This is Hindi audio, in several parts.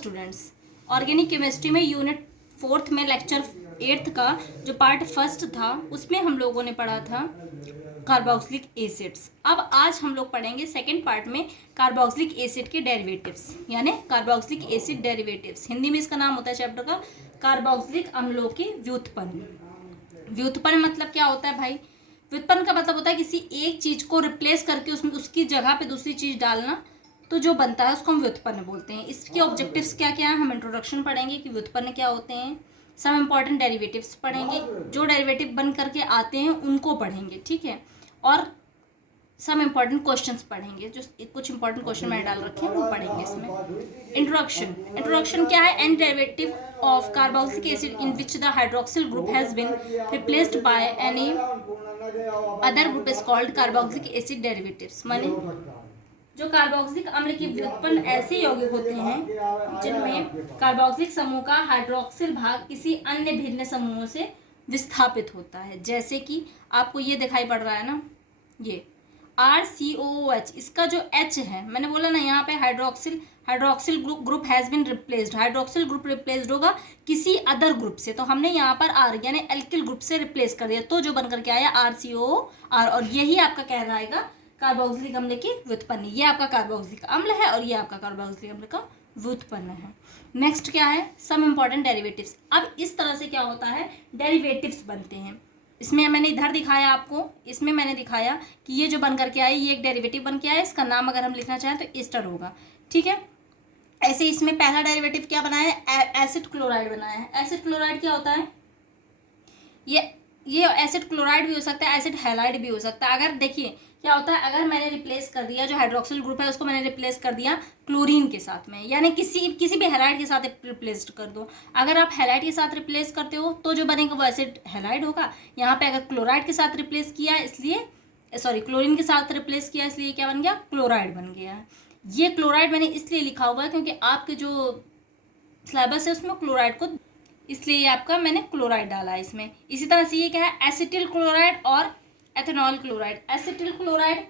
स्टूडेंट्स, ऑर्गेनिक केमिस्ट्री में यूनिट 4th में लेक्चर 8th का जो पार्ट फर्स्ट था उसमें हम लोगों ने पढ़ा था कार्बोक्सिलिक एसिड्स। अब आज हम लोग पढ़ेंगे सेकंड पार्ट में कार्बोक्सिलिक एसिड के डेरिवेटिव्स, यानी कार्बोक्सिलिक एसिड डेरिवेटिव्स। हिंदी में इसका नाम होता है चैप्टर का कार्बोक्सिलिक अम्लों के व्युत्पन्न। व्युत्पन्न मतलब क्या होता है भाई? व्युत्पन्न का मतलब होता है किसी एक चीज को रिप्लेस करके उसमें उसकी जगह पे दूसरी चीज डालना, तो जो बनता है उसको हम व्युत्पन्न बोलते हैं। इसके ऑब्जेक्टिव्स क्या क्या है हम इंट्रोडक्शन पढ़ेंगे कि व्युत्पन्न क्या होते हैं, सम इम्पॉर्टेंट डेरिवेटिव्स पढ़ेंगे, जो डेरिवेटिव बन करके आते हैं उनको पढ़ेंगे, ठीक है, और सम इम्पॉर्टेंट क्वेश्चंस पढ़ेंगे, जो कुछ इंपॉर्टेंट क्वेश्चन मैंने डाल रखे हैं वो पढ़ेंगे इसमें। इंट्रोडक्शन क्या है? Any derivative of carboxylic acid in which the hydroxyl group has been replaced by any other group is called carboxylic acid derivatives. माने जो कार्बोक्सिलिक अम्ल के व्युत्पन्न ऐसे यौगिक होते हैं जिनमें कार्बोक्सिलिक समूह का हाइड्रोक्सिल भाग किसी अन्य भिन्न समूहों से विस्थापित होता है। जैसे कि आपको ये दिखाई पड़ रहा है ना, ये RCOOH, इसका जो H है, मैंने बोला ना यहाँ पे hydroxyl group has been replaced, hydroxyl group replaced होगा किसी अदर ग्रुप से, तो हमने यहाँ पर R यानी एल्किल ग्रुप से रिप्लेस कर दिया, तो जो बनकर के आया RCOR, और यही आपका कहलाएगा कार्बोक्सिलिक अम्ल की व्युत्पन्न। ये आपका कार्बोक्सिलिक अम्ल है और ये आपका कार्बोक्सिलिक अम्ल का व्युत्पन्न है। नेक्स्ट क्या है? Some important derivatives. अब इस तरह से क्या होता है, डेरिवेटिव्स बनते हैं। इसमें मैंने इधर दिखाया आपको, इसमें मैंने दिखाया कि ये जो बन करके आए ये एक डेरिवेटिव बन के आया, इसका नाम अगर हम लिखना चाहें तो ईस्टर होगा, ठीक है। ऐसे इसमें पहला डेरिवेटिव क्या बनाया है? एसिड क्लोराइड बनाया है। एसिड क्लोराइड क्या होता है? ये एसिड क्लोराइड भी हो सकता है, एसिड हैलाइड भी हो सकता है। अगर देखिए क्या होता है, अगर मैंने रिप्लेस कर दिया जो हाइड्रोक्सिल ग्रुप है उसको मैंने रिप्लेस कर दिया क्लोरीन के साथ में, यानी किसी भी हैलाइड के साथ रिप्लेस कर दो। अगर आप हैलाइड के साथ रिप्लेस करते हो तो जो बनेगा वो एसिड हैलाइड होगा। यहाँ पे अगर क्लोराइड के साथ रिप्लेस किया इसलिए क्लोरीन के साथ रिप्लेस किया इसलिए क्या बन गया? क्लोराइड बन गया। ये क्लोराइड मैंने इसलिए लिखा हुआ है क्योंकि आपके जो सिलेबस है उसमें क्लोराइड को, इसलिए आपका मैंने क्लोराइड डाला है इसमें। इसी तरह से ये क्या है? एसिटिल क्लोराइड और एथेनॉल क्लोराइड। एसिटिल क्लोराइड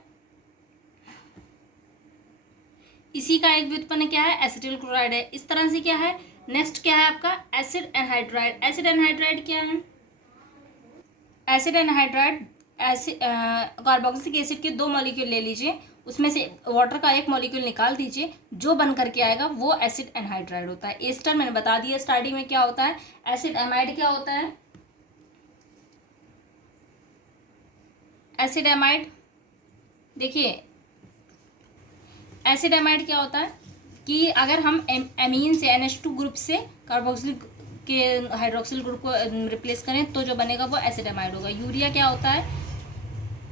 इसी का एक व्युत्पन्न क्या है? एसिटिल क्लोराइड है। इस तरह से क्या है? नेक्स्ट क्या है आपका? Acid anhydride. एसिड एनहाइड्राइड क्या है? एसिड एनहाइड्राइड कार्बोक्सिलिक एसिड के 2 मॉलिक्यूल ले लीजिए, उसमें से वाटर का एक मॉलिक्यूल निकाल दीजिए, जो बन करके आएगा वो एसिड एनहाइड्राइड होता है। एस्टर मैंने बता दिया स्टार्टिंग में क्या होता है। एसिड एमाइड क्या होता है? एसिड एमाइड, देखिए एसिड एमाइड क्या होता है कि अगर हम एमीन से NH2 ग्रुप से कार्बोक्सिलिक के हाइड्रोक्सिल ग्रुप को रिप्लेस करें तो जो बनेगा वो एसिड एमाइड होगा। यूरिया क्या होता है?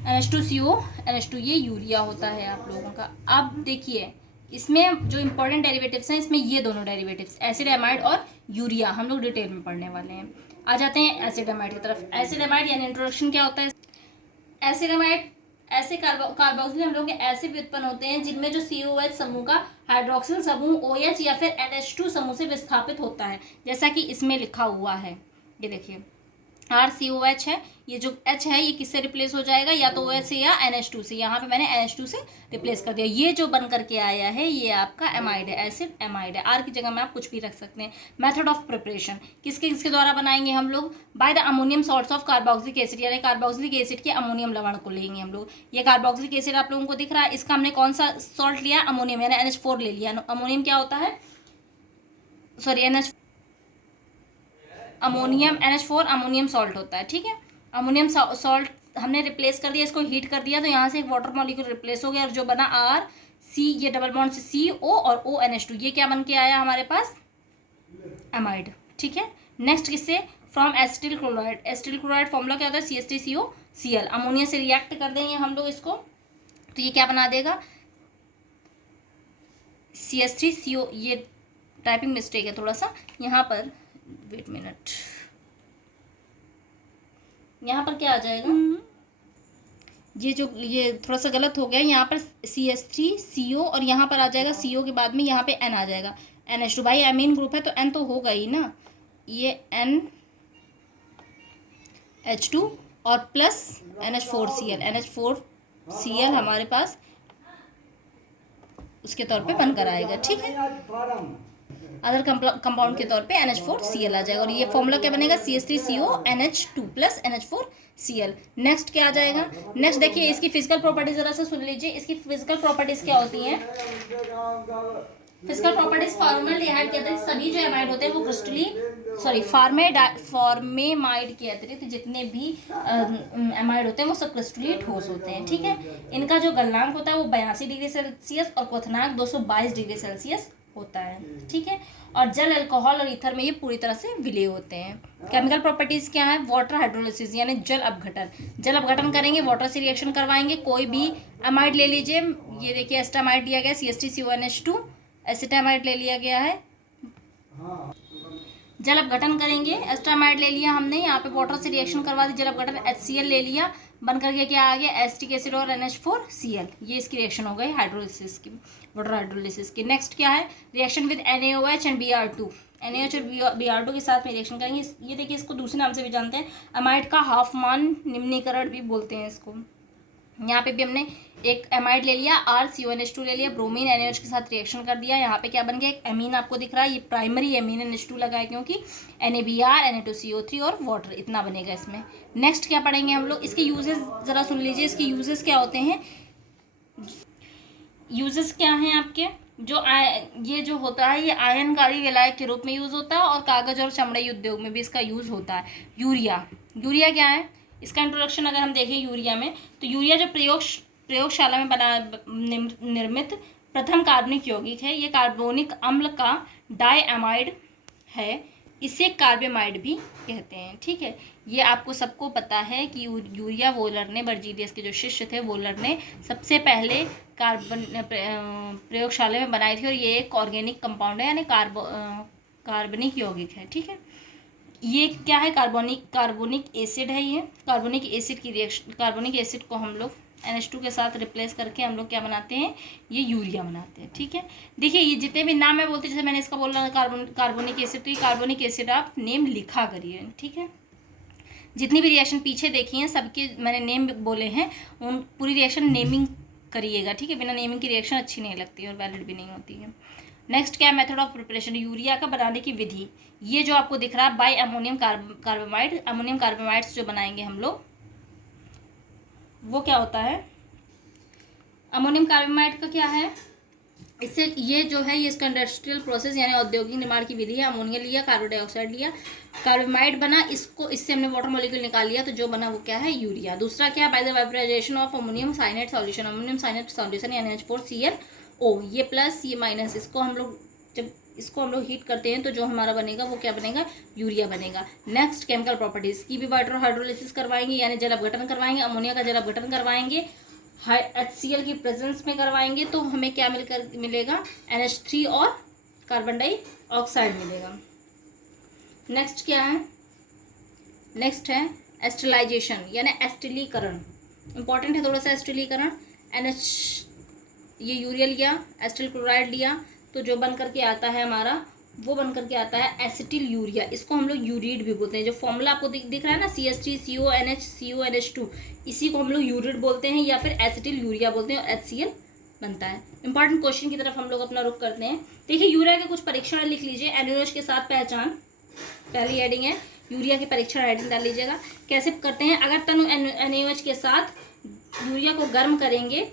NH2CO NH2, ये यूरिया होता है आप लोगों का। अब देखिए इसमें जो इंपॉर्टेंट डेरिवेटिव्स हैं इसमें ये दोनों डेरिवेटिव्स एसिड एमाइड और यूरिया हम लोग डिटेल में पढ़ने वाले हैं। आ जाते हैं एसिड एमाइड की तरफ। एसिड एमाइड यानी इंट्रोडक्शन क्या होता है? एसिड एमाइड ऐसे कार्बोक्सिल अम्लों के ऐसे व्युत्पन्न होते हैं जिनमें जो COH समूह का हाइड्रोक्सिल समूह OH या फिर NH2 समूह से विस्थापित होता है, जैसा कि इसमें लिखा हुआ है। ये देखिए RCOH है, ये जो H है ये किससे रिप्लेस हो जाएगा? या तो OH से या NH2 से। यहाँ पे मैंने NH2 से रिप्लेस कर दिया। ये जो बन करके आया है ये आपका एमाइड है, एसिड एमाइड है। R की जगह में आप कुछ भी रख सकते हैं। मेथड ऑफ प्रिपरेशन किसके द्वारा बनाएंगे हम लोग? By the ammonium salts of carboxylic acid, यानी कार्बोक्सिलिक एसिड के अमोनियम लवण को लेंगे हम लोग। ये कार्बोक्सिलिक एसिड आप लोगों को दिख रहा है, इसका हमने कौन सा सॉल्ट लिया? अमोनियम, यानी NH4 ले लिया। अमोनियम क्या होता है? अमोनियम NH4 अमोनियम सॉल्ट होता है, ठीक है। अमोनियम सॉल्ट हमने रिप्लेस कर दिया, इसको हीट कर दिया तो यहाँ से एक वाटर मॉलिक्यूल रिप्लेस हो गया और जो बना RC, ये डबल बॉन्ड से CO और ONH2, ये क्या बन के आया हमारे पास? एमाइड, ठीक है। नेक्स्ट किससे? From acetyl chloride. Acetyl chloride formula क्या होता है? CH3COCl। अमोनिया से रिएक्ट कर देंगे हम लोग इसको तो ये क्या बना देगा? CH3CO। ये टाइपिंग मिस्टेक है थोड़ा सा यहाँ पर, वेट मिनट, यहाँ पर क्या आ जाएगा? ये थोड़ा सा गलत हो गया। यहाँ पर CH3CO और यहाँ पर आ जाएगा CO के बाद में यहाँ पे N आ जाएगा, NH2। भाई एमीन ग्रुप है तो N तो होगा ही ना, ये NH2 और प्लस NH4Cl। NH4Cl हमारे पास उसके तौर पे बनकर आएगा, ठीक है। अदर कंपाउंड के तौर पे NH4Cl आ जाएगा। और ये फॉर्मूला क्या बनेगा, CH3CO NH2 plus NH4Cl। Next क्या आ जाएगा, नेक्स्ट देखिए इसकी फिजिकल प्रॉपर्टीज जरा से सुन लीजिए। इसकी फिजिकल प्रॉपर्टीज क्या होती हैं, फिजिकल प्रॉपर्टीज फॉर्मल्डिहाइड के अतिरिक्त सभी जो एमाइड होते हैं वो फॉर्मेमाइड के अतिरिक्त जितने भी एमाइड होते हैं वो सब क्रिस्टली ठोस होते हैं। ठीक है, इनका जो गलनांक होता है वो 82 डिग्री सेल्सियस और क्वथनांक 222 डिग्री सेल्सियस होता है। ठीक है, और जल, अल्कोहल और ईथर में ये पूरी तरह से विलय होते हैं। केमिकल प्रॉपर्टीज क्या है, वाटर हाइड्रोलिसिस यानी जल अपघटन। जल अपघटन करेंगे, वाटर से रिएक्शन करवाएंगे। कोई भी एमाइड ले लीजिए, ये देखिए एस्टामाइड दिया गया CH3CONH2, एसिटामाइड ले लिया गया है। जल अपघटन करेंगे, एस्टामाइड ले लिया हमने, यहाँ पे वाटर से रिएक्शन करवा दी, जल अपघटन HCl ले लिया, बन करके क्या आ गया, एसिटिक एसिड और NH4Cl। ये इसकी रिएक्शन हो गई हाइड्रोलिसिस की, वाटर हाइड्रोलिसिस की। नेक्स्ट क्या है, reaction with NaOH and Br2। NaOH और Br2 के साथ में रिएक्शन करेंगे। ये देखिए इसको दूसरे नाम से भी जानते हैं, अमाइड का हाफमान निम्नीकरण भी बोलते हैं इसको। यहाँ पे भी हमने एक एमाइड ले लिया, RCONH2 ले लिया, ब्रोमीन NaOH के साथ रिएक्शन कर दिया। यहाँ पे क्या बन गया, एक एमीन आपको दिख रहा है, ये प्राइमरी एमीन NH2 लगा है क्योंकि NaBr Na2CO3 और वाटर इतना बनेगा इसमें। नेक्स्ट क्या पढ़ेंगे हम लोग, इसके यूजेस जरा सुन लीजिए। इसके यूजेस क्या होते हैं, यूजेस क्या हैं आपके, जो ये जो होता है ये आयनकारी विलायक के रूप में यूज़ होता है और कागज और चमड़े उद्योग में भी इसका यूज़ होता है। यूरिया, यूरिया क्या है, इसका इंट्रोडक्शन अगर हम देखें यूरिया में, तो यूरिया जो प्रयोगशाला में निर्मित प्रथम कार्बनिक यौगिक है। ये कार्बोनिक अम्ल का डायअमाइड है, इसे कार्बेमाइड भी कहते हैं। ठीक है, ये आपको सबको पता है कि यूरिया वोलर ने, बर्जीलियस के जो शिष्य थे वोलर ने सबसे पहले प्रयोगशाला में बनाई थी, और ये एक ऑर्गेनिक कंपाउंड है यानी कार्बनिक यौगिक है। ठीक है, ये क्या है, कार्बोनिक एसिड है। ये कार्बोनिक एसिड की रिएक्शन, कार्बोनिक एसिड को हम लोग NH2 के साथ रिप्लेस करके हम लोग क्या बनाते हैं, ये यूरिया बनाते हैं। ठीक है, देखिए ये जितने भी नाम मैं बोलती, जैसे मैंने इसका बोला कार्बोनिक एसिड, तो ये कार्बोनिक एसिड आप नेम लिखा करिए। ठीक है, जितनी भी रिएक्शन पीछे देखी हैं सबके मैंने नेम बोले हैं, उन पूरी रिएक्शन नेमिंग करिएगा। ठीक है, बिना नेमिंग की रिएक्शन अच्छी नहीं लगती और वैलिड भी नहीं होती है। नेक्स्ट क्या है, मेथड ऑफ प्रिपरेशन, यूरिया का बनाने की विधि। ये जो आपको दिख रहा है बाई अमोनियम कार्बोमाइड, अमोनियम कार्बोमाइड्स जो बनाएंगे हम लोग, वो क्या होता है, अमोनियम कार्बोमाइड का क्या है, इससे ये जो है ये इसका इंडस्ट्रियल प्रोसेस यानी औद्योगिक निर्माण की विधि है। अमोनिया लिया, कार्बन डाइऑक्साइड लिया, कार्बोमाइड बना, इसको इससे हमने वाटर मॉलिक्यूल निकाल लिया, तो जो बना वो क्या है, यूरिया। दूसरा क्या है, by the vaporization of ammonium cyanate solution, ammonium cyanate solution यानी NH4Cl, ये प्लस ये माइनस, इसको हम लोग जब इसको हम लोग हीट करते हैं तो जो हमारा बनेगा वो क्या बनेगा, यूरिया बनेगा। नेक्स्ट केमिकल प्रॉपर्टीज की भी वाटर हाइड्रोलिसिस करवाएंगे यानी जल अपघटन करवाएंगे, अमोनिया का जल अपघटन करवाएंगे, HCl की प्रेजेंस में करवाएंगे, तो हमें क्या मिलेगा, NH3 और कार्बन डाइऑक्साइड मिलेगा। नेक्स्ट क्या है, नेक्स्ट है एस्टलाइजेशन यानी एस्टिलीकरण, इंपॉर्टेंट है थोड़ा सा एस्टिलीकरण। ये यूरिया लिया, एस्टिल क्लोराइड लिया, तो जो बन करके आता है हमारा वो बन करके आता है एसिटिल यूरिया, इसको हम लोग यूरिड भी बोलते हैं। जो फॉर्मूला आपको दिख रहा है ना CH3CONH2, इसी को हम लोग यूरिड बोलते हैं या फिर एसिटिल यूरिया बोलते हैं, और HCl बनता है। इंपॉर्टेंट क्वेश्चन की तरफ हम लोग अपना रुख करते हैं। देखिए यूरिया के कुछ परीक्षण लिख लीजिए, NaOH के साथ पहचान, पहली हेडिंग है, यूरिया के परीक्षण हेडिंग डाल लीजिएगा। कैसे करते हैं, अगर तनु NaOH के साथ यूरिया को गर्म करेंगे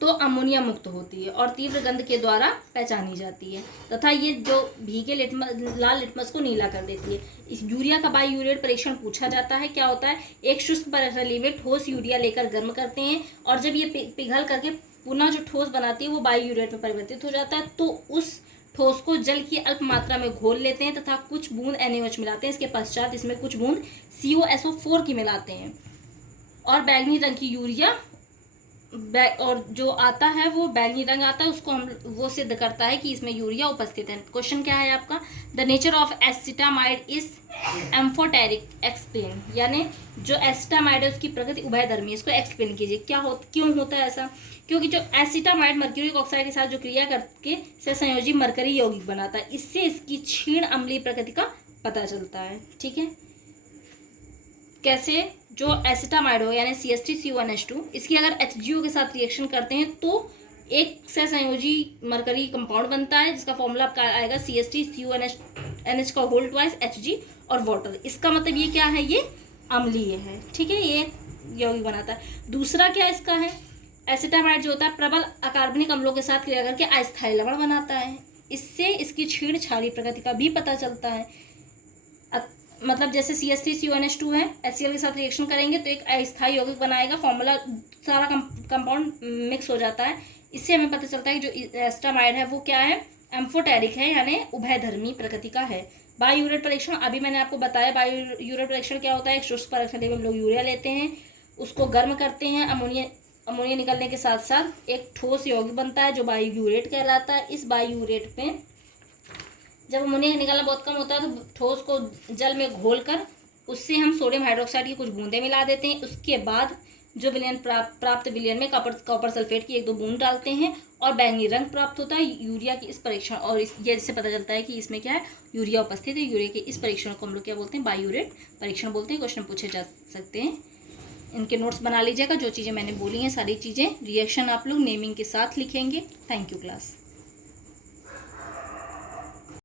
तो अमोनिया मुक्त होती है और तीव्र गंध के द्वारा पहचानी जाती है, तथा ये जो भीगे लाल लिटमस को नीला कर देती है। इस यूरिया का बाई यूरेट परीक्षण पूछा जाता है। क्या होता है, एक शुष्क प्रतली में ठोस यूरिया लेकर गर्म करते हैं, और जब ये पिघल करके पुनः जो ठोस बनाती है वो बाई यूरेट में परिवर्तित हो जाता है, तो उस ठोस को जल की अल्प मात्रा में घोल लेते हैं तथा कुछ बूंद NaOH मिलाते हैं। इसके पश्चात इसमें कुछ बूंद COSO4 की मिलाते हैं, और बैंगनी रंग की यूरिया और जो आता है वो बैंगनी रंग आता है, उसको हम वो सिद्ध करता है कि इसमें यूरिया उपस्थित है। क्वेश्चन क्या है आपका, the nature of acetamide is amphoteric, explain, यानी जो एसिटामाइड है उसकी प्रकृति उभयधर्मी, इसको एक्सप्लेन कीजिए। क्यों होता है ऐसा, क्योंकि जो एसिटामाइड मर्क्यूरिक ऑक्साइड के साथ जो क्रिया करके से संयोजी मरकरी यौगिक बनाता है, इससे इसकी क्षीण अम्लीय प्रकृति का पता चलता है। ठीक है, कैसे, जो एसिटामाइड हो यानी CH3CONH2, इसकी अगर HGO के साथ रिएक्शन करते हैं तो एक सहसंयोजी मरकरी कंपाउंड बनता है जिसका फॉर्मूला आपका आएगा CH3CuNH का होल ट्वाइस Hg और वाटर। इसका मतलब ये क्या है, ये अम्लीय है, ठीक है, ये यौगिक बनाता है। दूसरा क्या इसका है, एसिटामाइड जो होता है प्रबल अकार्बनिक अम्लों के साथ क्रिया करके अस्थायी लवण बनाता है। इससे इसकी छेड़छाड़ी प्रकृति का भी पता चलता है। मतलब जैसे CH3CuNH2 है, HCl के साथ रिएक्शन करेंगे तो एक अस्थायी यौगिक बनाएगा, फॉर्मूला सारा कंपाउंड मिक्स हो जाता है। इससे हमें पता चलता है कि जो एस्टामाइड है वो क्या है, एम्फोटेरिक है, यानी उभयधर्मी प्रकृति का है। बायूरेट परीक्षण अभी मैंने आपको बताया। बायूरेट परीक्षण क्या होता है, एक शुष्क परीक्षण में हम लोग यूरिया लेते हैं, उसको गर्म करते हैं, अमोनिया निकलने के साथ साथ एक ठोस यौगिक बनता है जो बायूरेट कहलाता है। इस बायूरेट में जब अमोनिया निकलना बहुत कम होता है तो ठोस को जल में घोलकर उससे हम सोडियम हाइड्रोक्साइड की कुछ बूंदें मिला देते हैं। उसके बाद जो विलयन प्राप्त विलयन में कॉपर सल्फेट की 1-2 बूंद डालते हैं और बैंगनी रंग प्राप्त होता है यूरिया की इस परीक्षण। और ये जिससे पता चलता है कि इसमें क्या है, यूरिया उपस्थित है। यूरिया के इस परीक्षण को हम लोग क्या बोलते हैं, बायूरेट परीक्षण बोलते हैं। क्वेश्चन पूछे जा सकते हैं, इनके नोट्स बना लीजिएगा। जो चीज़ें मैंने बोली हैं सारी चीज़ें रिएक्शन आप लोग नेमिंग के साथ लिखेंगे। Thank you class.